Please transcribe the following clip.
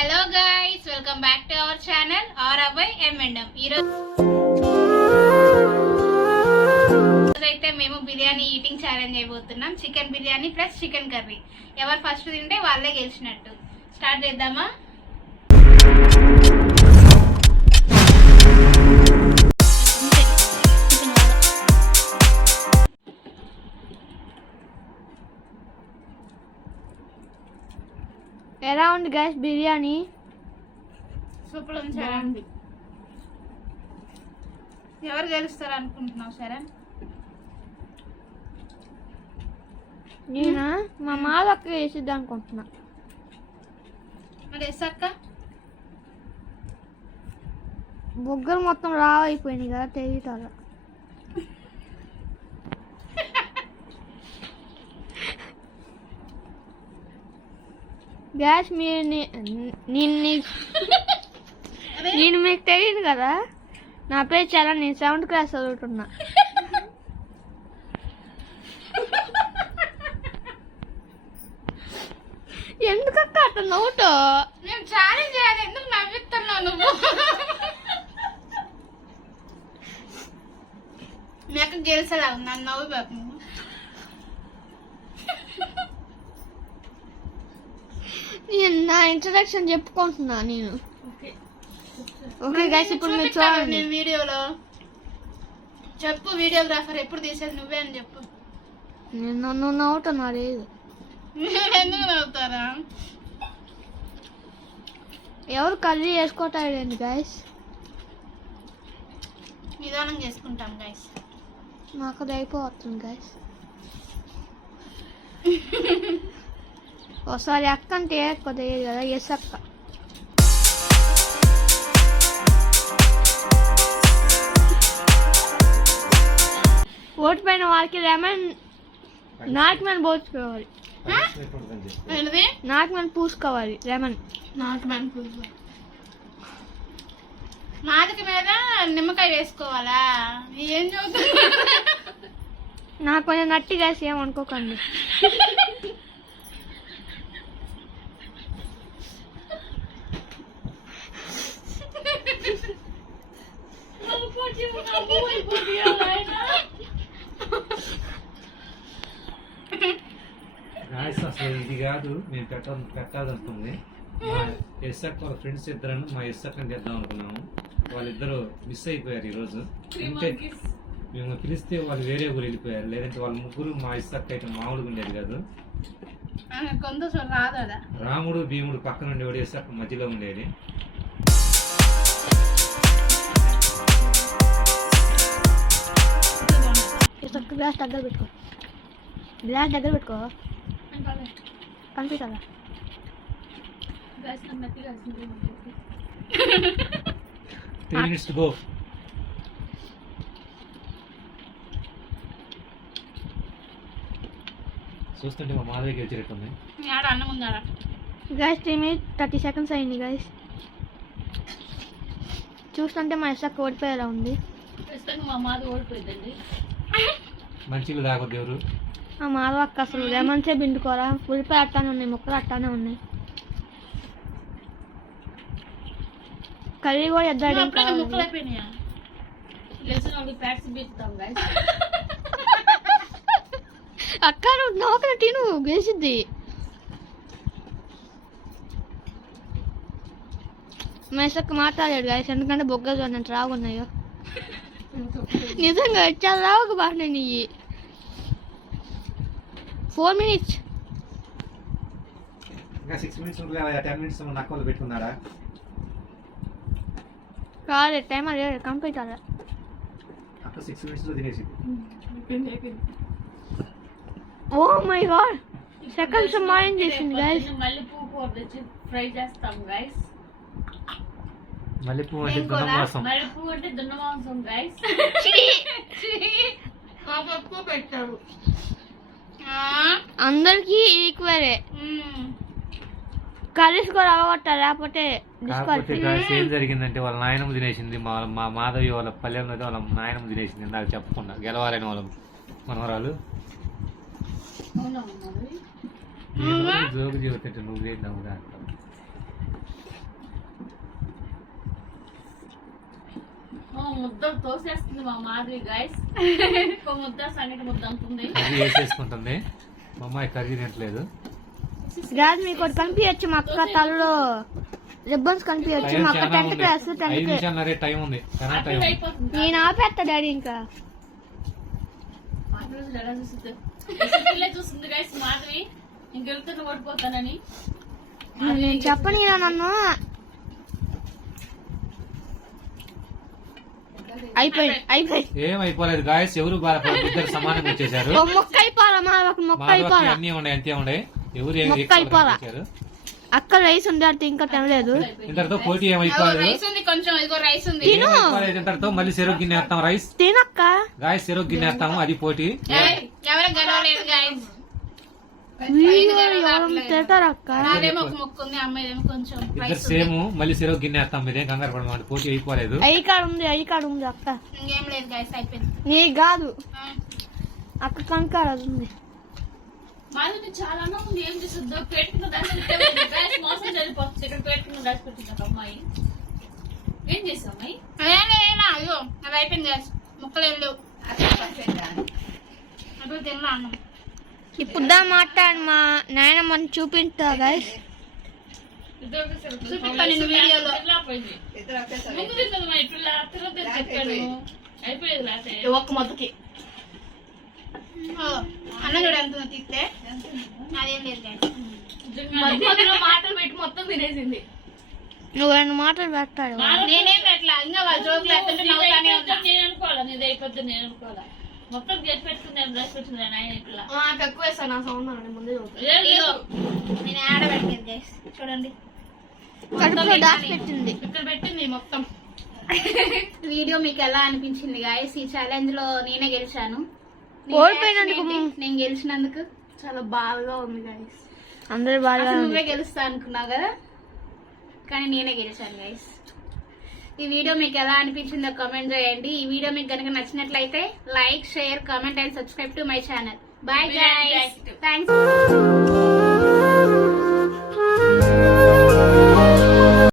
Hello guys, welcome back to our channel RAY ఈరోజు అయితే మేము బిర్యానీ ఈటింగ్ ఛాలెంజ్ అయిపోతున్నాం. Chicken biryani plus chicken curry. ఎవరు ఫస్ట్ తింటే వాళ్ళే గెలిచినట్టు. స్టార్ట్ చేద్దామా? ఎలా ఉంది గైస్ బిర్యానీ? సూపర్ ఉంది శరణ్. ఎవరు గెలుస్తారు అనుకుంటున్నావు శరణ్? నేనా మా మాలక్క వేసిద్దాం అనుకుంటున్నా. మరి ఎస్సక్క బొగ్గలు మొత్తం రావైపోయినాయి కదా, తెలియటాల. గ్యాస్ మీరు నేను మీకు తెలియదు కదా, నా పేరు చాలా, నేను 7th క్లాస్ చదువుతున్నా. ఎందుకక్క అట్లా నవ్వుతో? నేను ఛాలెంజ్ చేయాలి, ఎందుకు నవ్విస్తున్నావు నువ్వు? నాకు గెలిచేలా నన్ను నవ్వు బాబు. నేను నా ఇంట్రడక్షన్ చెప్పుకుంటున్నా నేను. ఓకే గైస్, ఇప్పుడు మీరు చూడండి. నేను వీడియోలో చెప్పు, వీడియోగ్రాఫర్ ఎప్పుడు తీసేది నువ్వే అని చెప్పు. నువ్వు నవ్వుతున్నా లేదు. ఎందుకు నవ్వుతారా? ఎవరు కర్రీ వేసుకోవటారండి గైస్? నిదానం చేసుకుంటాం గైస్. మాకు అది అయిపోతుంది గైస్. ఒకసారి అక్క అంటే ఎక్కువ తెలియదు కదా, ఎస్ అక్క. ఓడిపోయిన వారికి లెమన్ నాటుమని పోసుకోవాలి. నాటుమని పూసుకోవాలి లెమన్. నాలుక మీద నిమ్మకాయ వేసుకోవాలా? ఏం చదువుతున్నా? నాకు కొంచెం నట్టిగా ఏమనుకోకండి. అసలు ఇది కాదు మేము పెట్టాలనుకుంది. మా ఎస్ఆక్ వాళ్ళ ఫ్రెండ్స్ ఇద్దరని మా ఎస్ఆక్ అని తెద్దాం అనుకున్నాము. వాళ్ళిద్దరు మిస్ అయిపోయారు ఈరోజు. అంటే మేము పిలిస్తే వాళ్ళు వేరే ఊరు వెళ్ళిపోయారు. లేదంటే వాళ్ళ ముగ్గురు మా ఎస్ఆక్ అయితే మామూలుగా ఉండేది కాదు. రాముడు భీముడు పక్కన ఉండేవాడు, ఎస్ఆక్ మధ్యలో ఉండేది. గ్లాస్ దగ్గర పెట్టుకో, గ్లాస్ దగ్గర పెట్టుకో, కనిపించాలా? చూస్తుంటే మా మాధవి గెలిచినట్టుంది. గైస్ 3 minutes 30 seconds అయింది గైస్. చూస్తుంటే మా ఎస్ఆక్ ఓడిపోయేలా ఉంది. మా మాది ఓడిపోయిందండి. మంచిగా తాగొద్దు ఎవరు. ఆ మాధవ అక్క అసలు లెమన్సే పిండుకోరా, ఉల్లిపాయ అట్టానే ఉన్నాయి, ముక్కలు అట్టానే ఉన్నాయి. కర్రీ కూడా ఎద్దాడు. అక్క నువ్వు నోకన తిను, గెలిచిద్ది. మేసక్క మాట్లాడాడు గాయస్, ఎందుకంటే బొగ్గలు చూడండి రావున్నాయో. నిజంగా చాలా రావుకు బాగున్నాయి నీ. 4 minutes. ఇంకా 6 minutes ఉంటుంది కదా, 10 minutes నక్కలు పెట్టుకున్నారా? కాదు, టైం అది కంప్లీట్ అలా. అక్క 6 minutes లో తినేసింది. Oh my god, seconds morning చేసింది గైస్. ఫ్రై చేస్తాం గైస్. మల్లెపూ అంటే దున్నమాంసం. మల్లెపూ అంటే దున్నమాంసం గైస్. పెట్టారు అందరికి ఈక్వలే. కర్రీస్ కూడా అవగొట్టారు, లేకపోతే ఏం జరిగిందంటే వాళ్ళ నాయనమ్మ తినేసింది. మా మాధవి వాళ్ళ పల్లెల్లో అయితే వాళ్ళ నాయనమ్మ తినేసింది. నాకు చెప్పకుండా గెలవాలని వాళ్ళ మనవరాలు. జోగు జీవితంటే నువ్వేందా? ముద్ద తోసేస్తుంది మా మాధవి గైస్. ఒక ముద్ద సంగటి ముద్ద అంటుంది. కర్రీ వేసేసుకుంటుంది. మా అమ్మాయి కర్రీ తినట్లేదు. గాజు మీకు ఒకటి కనిపించచ్చు, మా అక్క తలలో రిబ్బన్స్ కనిపించచ్చు. టైం మా అక్క చాలా 10th ఉంది. క్లాస్ 5 10th నిమిషాలన్నరే టైం ఉంది. చాలా టైం ఉంది. అయిపోతుంది. నేను ఆపేస్తా డాడీ ఇంకా. మాధవి ఎలా చూస్తుంది? పిల్ల చూస్తుంది గైస్ మాధవి. ఇంకెళ్తున్న ఓడిపోతానని. నేను చెప్పని నన్ను. అయిపోయింది. ఏం అయిపోలేదు గాయస్. ఎవరు బాధపడదు. ఇద్దరు సమానంగా వచ్చేసారు. ఒక మొక్క అయిపోరా, మా ఒక మొక్క మాధవకి అయిపోరా. అన్ని ఉండే అంతే ఉండే. ఎవరు మొక్క అయిపోరా. అక్క రైస్ ఉంది అంటే ఇంకా తినలేదు. ఇంతటితో పోటీ ఏమైపోలేదు. రైస్ ఉంది కొంచెం, ఇదిగో రైస్ ఉంది. ఇంతటితో మళ్ళీ చెరుకు గిన్నె వేస్తాం. రైస్ తినక్క. గాయస్ చెరుకు గిన్నె వేస్తాము. అది పోటీ. ఎవరు గెలవలేదు గాయస్. తింటారు అక్క. నాదేమో ఒక మొక్క ఉంది, అమ్మాయిదేమో కొంచెం ఇద్దరు రైస్ ఉంది. సేమ్. మళ్ళీ చెరుకు గిన్నె వేస్తాం. మీరేం కంగారు పడమండి. పోటీ అయిపోలేదు. అయ్యి కాడ ఉంది అక్క. ఇంకేం లేదు గాయస్, అయిపోయింది. నీ కాదు అక్క కనకాడ ఉంది. మాధవి చాలా అన్నం ఉంది. ఏం చేస్తుందో పెట్టుకున్న దాచి మోసం జరిగిపోతుంది. ఇక్కడ పెట్టుకున్న దాచి పెట్టింది అమ్మాయి. ఏం చేసావు అమ్మాయి? అయ్యో అది అయిపోయింది గాయస్. ముక్కలు ఏం లేవు. అప్పుడు తిన్నా అన్నం. ఇప్పుడు మాట్లాడి మా నాయనమ్మని చూపించా గైస్. చూపిస్తా నేను వీడియోలో. ముందు తిన్నది మా పిల్ల తర్వాత చెప్పాను. అయిపోయేది లేకపోతే ఒక్క మొత్తకి అన్నం చూడ ఎంత తీస్తే అదేం లేదు గాయస్. మధ్యలో మాటలు పెట్టి మొత్తం తినేసింది. నువ్వు 2 మాటలు పెట్టాడు. నేనేం పెట్టలా. ఇంకా వాళ్ళు జోకులు వేస్తుంటే నవ్వుతానే ఉన్నా. నేను అనుకోవాలా నీది అయిపోద్ది. నేను అనుకోవాలా మొత్తం చేసి పెట్టుకుంది. డ్రెస్ పెట్టింది ఆయన పిల్ల. తక్కువ వేస్తాను నా సౌండ్ ముందే ఇదిగో, నేను ఆడబెట్టలేదు గైస్. చూడండి కడుపులో దాచి పెట్టింది. ఇక్కడ పెట్టింది మొత్తం. వీడియో మీకు ఎలా అనిపించింది గాయస్? ఈ ఛాలెంజ్ లో నేనే గెలిచాను. నీ ఓడిపోయినందుకు reaction ఏంటి? నేను గెలిచినందుకు చాలా బాగా ఉంది గైస్. అందరు బాగా అసలు నువ్వే గెలుస్తా అనుకున్నావు కదా, కానీ నేనే గెలిచాను గైస్. ఈ వీడియో మీకు ఎలా అనిపించిందో కామెంట్ చేయండి. ఈ వీడియో మీకు కనుక నచ్చినట్లయితే like, share, comment and subscribe to my channel. Bye guys. Thanks.